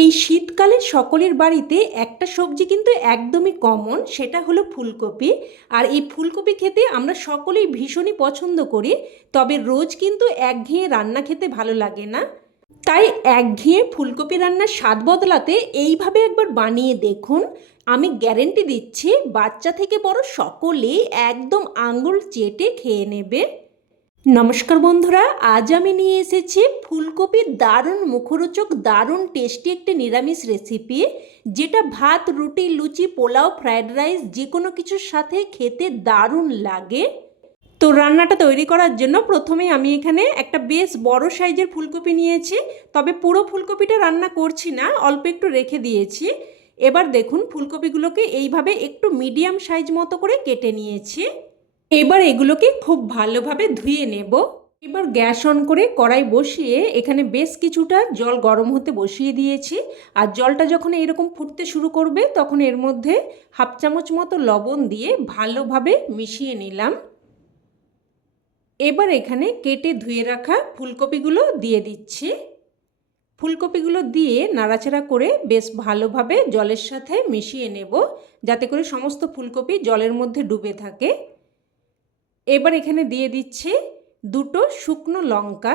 এই শীতকালে সকলের বাড়িতে একটা সবজি কিন্তু একদমই কমন সেটা হলো ফুলকপি। আর এই ফুলকপি খেতে আমরা সকলেই ভীষণই পছন্দ করি, তবে রোজ কিন্তু একঘেয়ে রান্না খেতে ভালো লাগে না। তাই একঘেয়ে ফুলকপি রান্নার স্বাদ বদলাতে এইভাবে একবার বানিয়ে দেখুন। আমি গ্যারেন্টি দিচ্ছি, বাচ্চা থেকে বড় সকলেই একদম আঙুল চেটে খেয়ে নেবে। নমস্কার বন্ধুরা, আজ আমি নিয়ে এসেছি ফুলকপির দারুণ মুখরোচক, দারুণ টেস্টি একটি নিরামিষ রেসিপি যেটা ভাত, রুটি, লুচি, পোলাও ফ্রায়েড রাইস যে কোনো কিছুর সাথে খেতে দারুণ লাগে। তো রান্নাটা তৈরি করার জন্য প্রথমেই আমি এখানে একটা বেশ বড় সাইজের ফুলকপি নিয়েছি, তবে পুরো ফুলকপিটা রান্না করছি না, অল্প একটু রেখে দিয়েছি। এবার দেখুন, ফুলকপিগুলোকে এইভাবে একটু মিডিয়াম সাইজ মতো করে কেটে নিয়েছি। এবার এগুলোকে খুব ভালোভাবে ধুয়ে নেব। এবার গ্যাস অন করে কড়াই বসিয়ে এখানে বেশ কিছুটা জল গরম হতে বসিয়ে দিয়েছি। আর জলটা যখন এরকম ফুটতে শুরু করবে, তখন এর মধ্যে হাফ চামচ মতো লবণ দিয়ে ভালোভাবে মিশিয়ে নিলাম। এবার এখানে কেটে ধুয়ে রাখা ফুলকপিগুলো দিয়ে দিচ্ছি। ফুলকপিগুলো দিয়ে নাড়াচাড়া করে বেশ ভালোভাবে জলের সাথে মিশিয়ে নেব, যাতে করে সমস্ত ফুলকপি জলের মধ্যে ডুবে থাকে। এবার এখানে দিয়ে দিচ্ছি দুটো শুকনো লঙ্কা।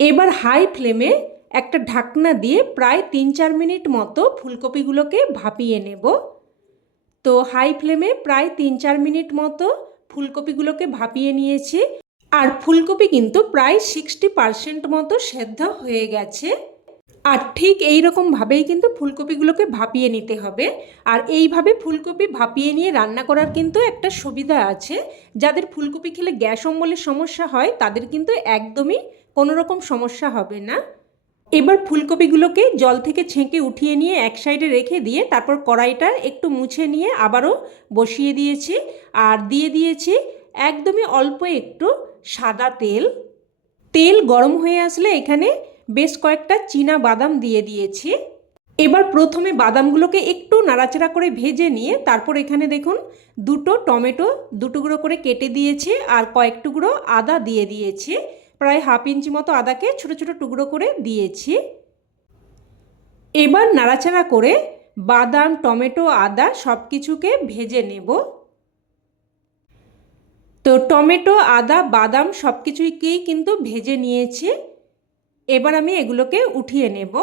এবার হাই ফ্লেমে একটা ঢাকনা দিয়ে প্রায় তিন চার মিনিট মতো ফুলকপিগুলোকে ভাপিয়ে নেব। তো হাই ফ্লেমে প্রায় তিন চার মিনিট মতো ফুলকপিগুলোকে ভাপিয়ে নিয়েছি। আর ফুলকপি কিন্তু প্রায় সিক্সটি পারসেন্ট মতো সেদ্ধ হয়ে গেছে। আর ঠিক এই রকমভাবেই কিন্তু ফুলকপিগুলোকে ভাপিয়ে নিতে হবে। আর এইভাবে ফুলকপি ভাপিয়ে নিয়ে রান্না করার কিন্তু একটা সুবিধা আছে। যাদের ফুলকপি খেলে গ্যাস অম্বলের সমস্যা হয়, তাদের কিন্তু একদমই কোনো রকম সমস্যা হবে না। এবার ফুলকপিগুলোকে জল থেকে ছেঁকে উঠিয়ে নিয়ে এক সাইডে রেখে দিয়ে তারপর কড়াইটা একটু মুছে নিয়ে আবারও বসিয়ে দিয়েছি। আর দিয়ে দিয়েছি একদমই অল্প একটু সাদা তেল। তেল গরম হয়ে আসলে এখানে বেশ কয়েকটা চীনা বাদাম দিয়ে দিয়েছি। এবার প্রথমে বাদামগুলোকে একটু নাড়াচাড়া করে ভেজে নিয়ে তারপর এখানে দেখুন, দুটো টমেটো দুটুকরো করে কেটে দিয়েছি আর কয়েক টুকরো আদা দিয়ে দিয়েছি। প্রায় হাফ ইঞ্চি মতো আদাকে ছোট ছোট টুকরো করে দিয়েছি। এবার নাড়াচাড়া করে বাদাম, টমেটো, আদা সব কিছুকে ভেজে নেব। তো টমেটো, আদা, বাদাম সব কিছুকেই কিন্তু ভেজে নিয়েছি। এবার আমি এগুলোকে উঠিয়ে নেব।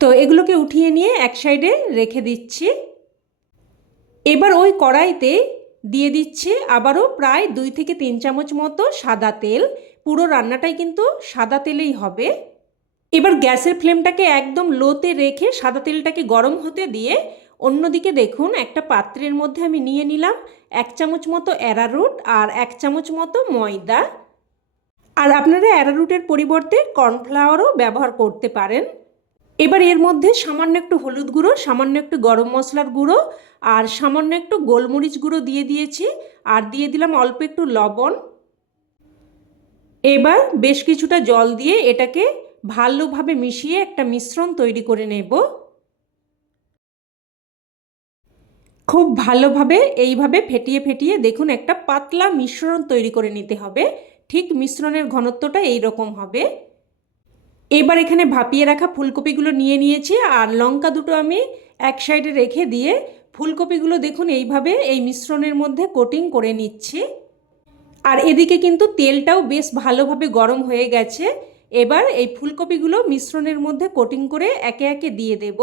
তো এগুলোকে উঠিয়ে নিয়ে এক সাইডে রেখে দিচ্ছি। এবার ওই কড়াইতে দিয়ে দিচ্ছি আবারও প্রায় দুই থেকে তিন চামচ মতো সাদা তেল। পুরো রান্নাটাই কিন্তু সাদা তেলেই হবে। এবার গ্যাসের ফ্লেমটাকে একদম লোতে রেখে সাদা তেলটাকে গরম হতে দিয়ে অন্যদিকে দেখুন একটা পাত্রের মধ্যে আমি নিয়ে নিলাম এক চামচ মতো অ্যারারুট আর এক চামচ মতো ময়দা। আর আপনারা অ্যারারুটের পরিবর্তে কর্নফ্লাওয়ারও ব্যবহার করতে পারেন। এবার এর মধ্যে সামান্য একটু হলুদ গুঁড়ো, সামান্য একটু গরম মশলার গুঁড়ো আর সামান্য একটু গোলমরিচ গুঁড়ো দিয়ে দিয়েছি আর দিয়ে দিলাম অল্প একটু লবণ। এবার বেশ কিছুটা জল দিয়ে এটাকে ভালোভাবে মিশিয়ে একটা মিশ্রণ তৈরি করে নেব। খুব ভালোভাবে এইভাবে ফেটিয়ে ফেটিয়ে দেখুন একটা পাতলা মিশ্রণ তৈরি করে নিতে হবে। ঠিক মিশ্রণের ঘনত্বটা এই রকম হবে। এবার এখানে ভাপিয়ে রাখা ফুলকপিগুলো নিয়ে নিয়েছি আর লঙ্কা দুটো আমি এক সাইডে রেখে দিয়ে ফুলকপিগুলো দেখুন এইভাবে এই মিশ্রণের মধ্যে কোটিং করে নিচ্ছি। আর এদিকে কিন্তু তেলটাও বেশ ভালোভাবে গরম হয়ে গেছে। এবার এই ফুলকপিগুলো মিশ্রণের মধ্যে কোটিং করে একে একে দিয়ে দেব।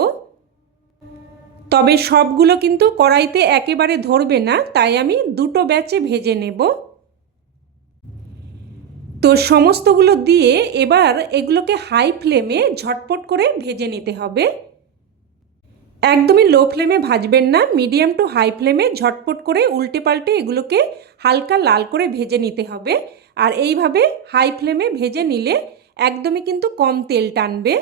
তবে সবগুলো কিন্তু কড়াইতে একেবারে ধরবে না, তাই আমি দুটো ব্যাচে ভেজে নেব। তো সমস্তগুলো দিয়ে এবার এগুলোকে হাই ফ্লেমে ঝটপট করে ভেজে নিতে হবে। একদমই লো ফ্লেমে ভাজবেন না মিডিয়াম টু হাই ফ্লেমে ঝটপট করে উল্টে পাল্টে এগুলোকে হালকা লাল করে ভেজে নিতে হবে। আর এইভাবে হাই ফ্লেমে ভেজে নিলে একদমই কিন্তু কম তেল টানবে।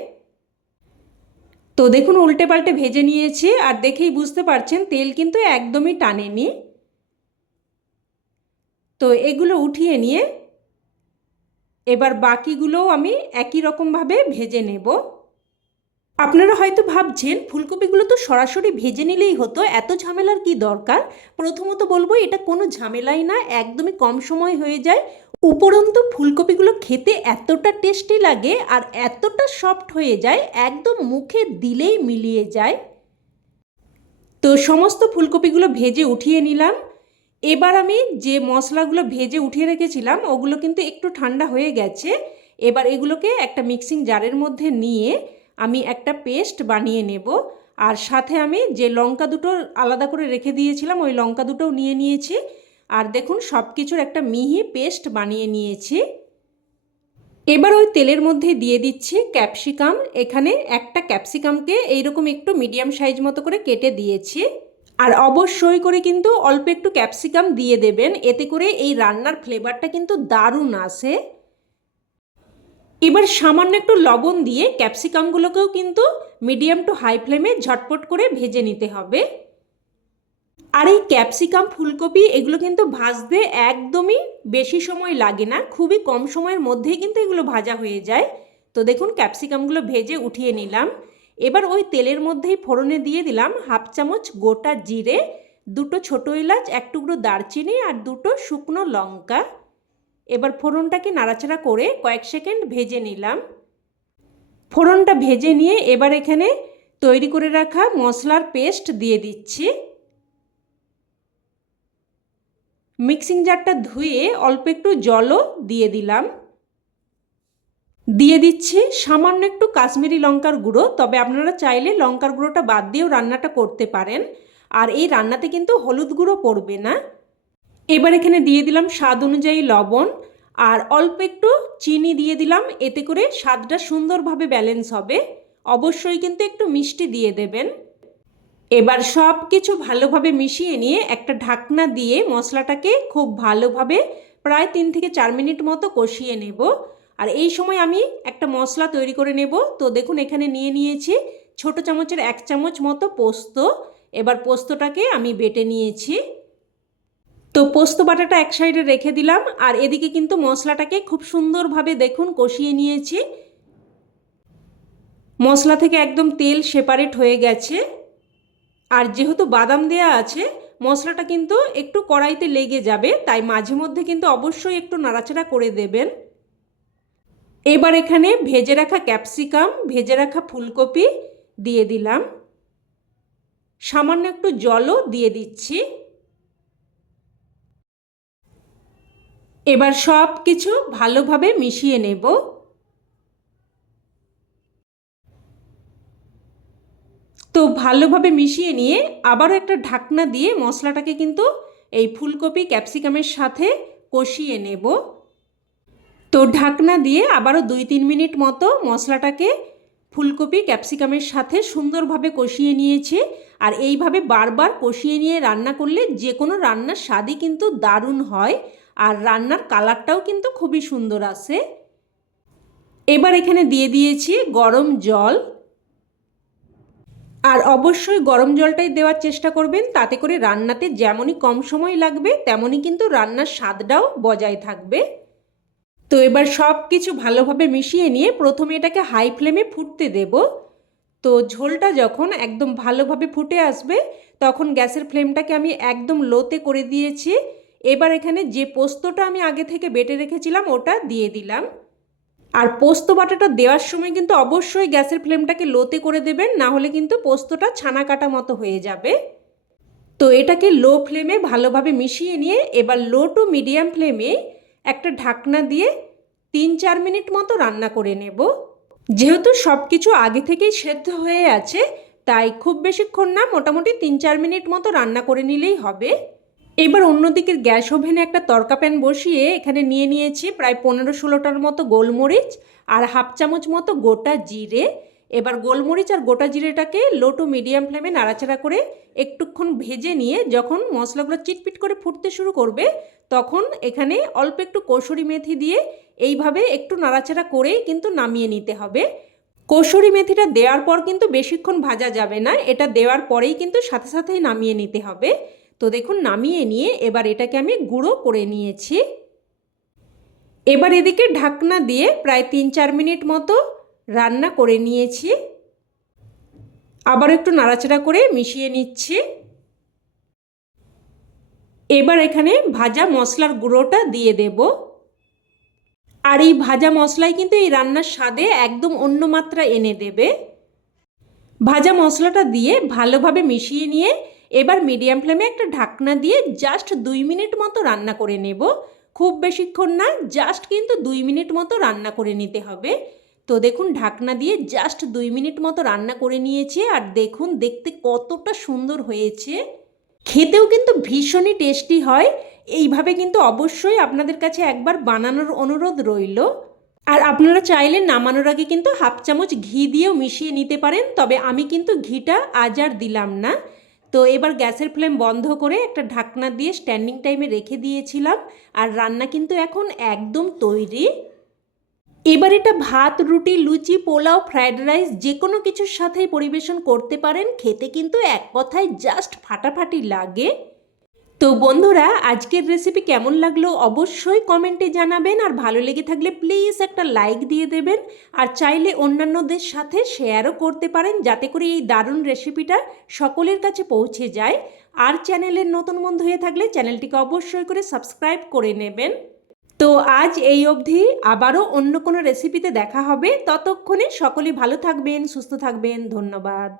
তো দেখুন উল্টে পাল্টে ভেজে নিয়েছি, আর দেখেই বুঝতে পারছেন তেল কিন্তু একদমই টানেনি। তো এগুলো উঠিয়ে নিয়ে এবার বাকিগুলোও আমি একই রকমভাবে ভেজে নেব। আপনারা হয়তো ভাবছেন, ফুলকপিগুলো তো সরাসরি ভেজে নিলেই হতো, এত ঝামেলার কি দরকার? প্রথমত বলব, এটা কোনো ঝামেলাই না, একদমই কম সময় হয়ে যায়। উপরন্তু ফুলকপিগুলো খেতে এতটা টেস্টি লাগে আর এতটা সফট হয়ে যায়, একদম মুখে দিলেই মিলিয়ে যায়। তো সমস্ত ফুলকপিগুলো ভেজে উঠিয়ে নিলাম। এবার আমি যে মশলাগুলো ভেজে উঠিয়ে রেখেছিলাম, ওগুলো কিন্তু একটু ঠান্ডা হয়ে গেছে। এবার এগুলোকে একটা মিক্সিং জারের মধ্যে নিয়ে আমি একটা পেস্ট বানিয়ে নেব। আর সাথে আমি যে লঙ্কা দুটো আলাদা করে রেখে দিয়েছিলাম, ওই লঙ্কা দুটোও নিয়ে নিয়েছি। আর দেখুন সব কিছুর একটা মিহি পেস্ট বানিয়ে নিয়েছি। এবার ওই তেলের মধ্যে দিয়ে দিচ্ছি ক্যাপসিকাম। এখানে একটা ক্যাপসিকামকে এইরকম একটু মিডিয়াম সাইজ মতো করে কেটে দিয়েছি। আর অবশ্যই করে কিন্তু অল্প একটু ক্যাপসিকাম দিয়ে দেবেন, এতে করে এই রান্নার ফ্লেভারটা কিন্তু দারুণ আসে। এবার সামান্য একটু লবণ দিয়ে ক্যাপসিকামগুলোকেও কিন্তু মিডিয়াম টু হাই ফ্লেমে ঝটপট করে ভেজে নিতে হবে। আর এই ক্যাপসিকাম ফুলকপি এগুলো কিন্তু ভাজতে একদমই বেশি সময় লাগে না, খুবই কম সময়ের মধ্যেই কিন্তু এগুলো ভাজা হয়ে যায়। তো দেখুন ক্যাপসিকামগুলো ভেজে উঠিয়ে নিলাম। এবার ওই তেলের মধ্যেই ফোড়নে দিয়ে দিলাম হাফ চামচ গোটা জিরে, দুটো ছোটো এলাচ, এক টুকরো দারচিনি আর দুটো শুকনো লঙ্কা। এবার ফোড়নটাকে নাড়াচাড়া করে কয়েক সেকেন্ড ভেজে নিলাম। ফোড়নটা ভেজে নিয়ে এবার এখানে তৈরি করে রাখা মশলার পেস্ট দিয়ে দিচ্ছি। মিক্সিং জারটা ধুয়ে অল্প একটু জলও দিয়ে দিলাম। দিয়ে দিচ্ছি সামান্য একটু কাশ্মীরি লঙ্কার গুঁড়ো, তবে আপনারা চাইলে লঙ্কার গুঁড়োটা বাদ দিয়েও রান্নাটা করতে পারেন। আর এই রান্নাতে কিন্তু হলুদ গুঁড়ো পড়বে না। এবার এখানে দিয়ে দিলাম স্বাদ অনুযায়ী লবণ, আর অল্প একটু চিনি দিয়ে দিলাম, এতে করে স্বাদটা সুন্দরভাবে ব্যালেন্স হবে। অবশ্যই কিন্তু একটু মিষ্টি দিয়ে দেবেন। এবার সব কিছু ভালোভাবে মিশিয়ে নিয়ে একটা ঢাকনা দিয়ে মশলাটাকে খুব ভালোভাবে প্রায় তিন থেকে চার মিনিট মতো কষিয়ে নেব। আর এই সময় আমি একটা মশলা তৈরি করে নেব। তো দেখুন, এখানে নিয়ে নিয়েছি ছোট চামচের এক চামচ মতো পোস্ত। এবার পোস্তটাকে আমি বেটে নিয়েছি। তো পোস্ত বাটাটা এক সাইডে রেখে দিলাম। আর এদিকে কিন্তু মশলাটাকে খুব সুন্দরভাবে দেখুন কষিয়ে নিয়েছি। মশলা থেকে একদম তেল সেপারেট হয়ে গেছে। আর যেহেতু বাদাম দেয়া আছে, মশলাটা কিন্তু একটু কড়াইতে লেগে যাবে, তাই মাঝে মধ্যে কিন্তু অবশ্যই একটু নাড়াচাড়া করে দেবেন। এবার এখানে ভেজে রাখা ক্যাপসিকাম, ভেজে রাখা ফুলকপি দিয়ে দিলাম। সামান্য একটু জলও দিয়ে দিচ্ছি। এবার সব কিছু ভালোভাবে মিশিয়ে নেব। তো ভালোভাবে মিশিয়ে নিয়ে আবারও একটা ঢাকনা দিয়ে মশলাটাকে কিন্তু এই ফুলকপি, ক্যাপসিকামের সাথে কষিয়ে নেব। তো ঢাকনা দিয়ে আবারও দুই তিন মিনিট মতো মশলাটাকে ফুলকপি ক্যাপসিকামের সাথে সুন্দরভাবে কষিয়ে নিয়েছে। আর এইভাবে বারবার কষিয়ে নিয়ে রান্না করলে যে কোনো রান্নার স্বাদই কিন্তু দারুণ হয় আর রান্নার কালারটাও কিন্তু খুবই সুন্দর আসে এবার এখানে দিয়ে দিয়েছি গরম জল। আর অবশ্যই গরম জলটাই দেওয়ার চেষ্টা করবেন, তাতে করে রান্নাতে যেমনই কম সময় লাগবে, তেমনই কিন্তু রান্নার স্বাদটাও বজায় থাকবে। তো এবার সব কিছু ভালোভাবে মিশিয়ে নিয়ে প্রথমে এটাকে হাই ফ্লেমে ফুটতে দেব। তো ঝোলটা যখন একদম ভালোভাবে ফুটে আসবে, তখন গ্যাসের ফ্লেমটাকে আমি একদম লোতে করে দিয়েছি। এবার এখানে যে পোস্তটা আমি আগে থেকে বেটে রেখেছিলাম, ওটা দিয়ে দিলাম। আর পোস্ত বাটাটা দেওয়ার সময় কিন্তু অবশ্যই গ্যাসের ফ্লেমটাকে লোতে করে দেবেন, না হলে কিন্তু পোস্তটা ছানা কাটা মতো হয়ে যাবে। তো এটাকে লো ফ্লেমে ভালোভাবে মিশিয়ে নিয়ে এবার লো টু মিডিয়াম ফ্লেমে একটা ঢাকনা দিয়ে তিন চার মিনিট মতো রান্না করে নেব। যেহেতু সব কিছু আগে থেকেই সেদ্ধ হয়ে আছে, তাই খুব বেশিক্ষণ না, মোটামুটি তিন চার মিনিট মতো রান্না করে নিলেই হবে। এবার অন্যদিকে গ্যাস ওভেনে একটা তরকা প্যান বসিয়ে এখানে নিয়ে নিয়েছি প্রায় পনেরো ষোলোটার মতো গোলমরিচ আর হাফ চামচ মতো গোটা জিরে। এবার গোলমরিচ আর গোটা জিরেটাকে লো টু মিডিয়াম ফ্লেমে নাড়াচাড়া করে একটুক্ষণ ভেজে নিয়ে যখন মশলাগুলো চিটপিট করে ফুটতে শুরু করবে, তখন এখানে অল্প একটু কসুরি মেথি দিয়ে এইভাবে একটু নাড়াচাড়া করেই কিন্তু নামিয়ে নিতে হবে। কসুরি মেথিটা দেওয়ার পর কিন্তু বেশিক্ষণ ভাজা যাবে না, এটা দেওয়ার পরেই কিন্তু সাথে সাথেই নামিয়ে নিতে হবে। তো দেখুন, নামিয়ে নিয়ে এবার এটাকে আমি গুঁড়ো করে নিয়েছি। এবার এদিকে ঢাকনা দিয়ে প্রায় তিন চার মিনিট মতো রান্না করে নিয়েছি। আবার একটু নাড়াচাড়া করে মিশিয়ে নিচ্ছি। এবার এখানে ভাজা মশলার গুঁড়োটা দিয়ে দেব। আর এই ভাজা মশলাই কিন্তু এই রান্নার স্বাদে একদম অন্য মাত্রা এনে দেবে। ভাজা মশলাটা দিয়ে ভালোভাবে মিশিয়ে নিয়ে এবার মিডিয়াম ফ্লেমে একটা ঢাকনা দিয়ে জাস্ট দুই মিনিট মতো রান্না করে নেব। খুব বেশিক্ষণ না, জাস্ট কিন্তু দুই মিনিট মতো রান্না করে নিতে হবে। তো দেখুন, ঢাকনা দিয়ে জাস্ট দুই মিনিট মতো রান্না করে নিয়েছে আর দেখুন, দেখতে কতটা সুন্দর হয়েছে। খেতেও কিন্তু ভীষণই টেস্টি হয়। এইভাবে কিন্তু অবশ্যই আপনাদের কাছে একবার বানানোর অনুরোধ রইল। আর আপনারা চাইলে নামানোর আগে কিন্তু হাফ চামচ ঘি দিয়েও মিশিয়ে নিতে পারেন, তবে আমি কিন্তু ঘিটা আজ আর দিলাম না। তো এবার গ্যাসের ফ্লেম বন্ধ করে একটা ঢাকনা দিয়ে স্ট্যান্ডিং টাইমে রেখে দিয়েছিলাম। আর রান্না কিন্তু এখন একদম তৈরি। এবার এটা ভাত, রুটি, লুচি, পোলাও ফ্রায়েড রাইস যে কোনো কিছুর সাথেই পরিবেশন করতে পারেন। খেতে কিন্তু এক কথায় জাস্ট ফাটাফাটি লাগে। তো বন্ধুরা, আজকের রেসিপি কেমন লাগল অবশ্যই কমেন্টে জানাবেন। আর ভালো লেগে থাকলে প্লিজ একটা লাইক দিয়ে দেবেন। আর চাইলে অন্যান্যদের সাথে শেয়ারও করতে পারেন যাতে করে এই দারুণ রেসিপিটা সকলের কাছে পৌঁছে যায়। আর চ্যানেলের নতুন বন্ধু হয়ে থাকলে চ্যানেলটিকে অবশ্যই করে সাবস্ক্রাইব করে নেবেন। তো আজ এই অবধি আবারও অন্য কোনো রেসিপিতে দেখা হবে। ততক্ষণে সকলেই ভালো থাকবেন, সুস্থ থাকবেন। ধন্যবাদ।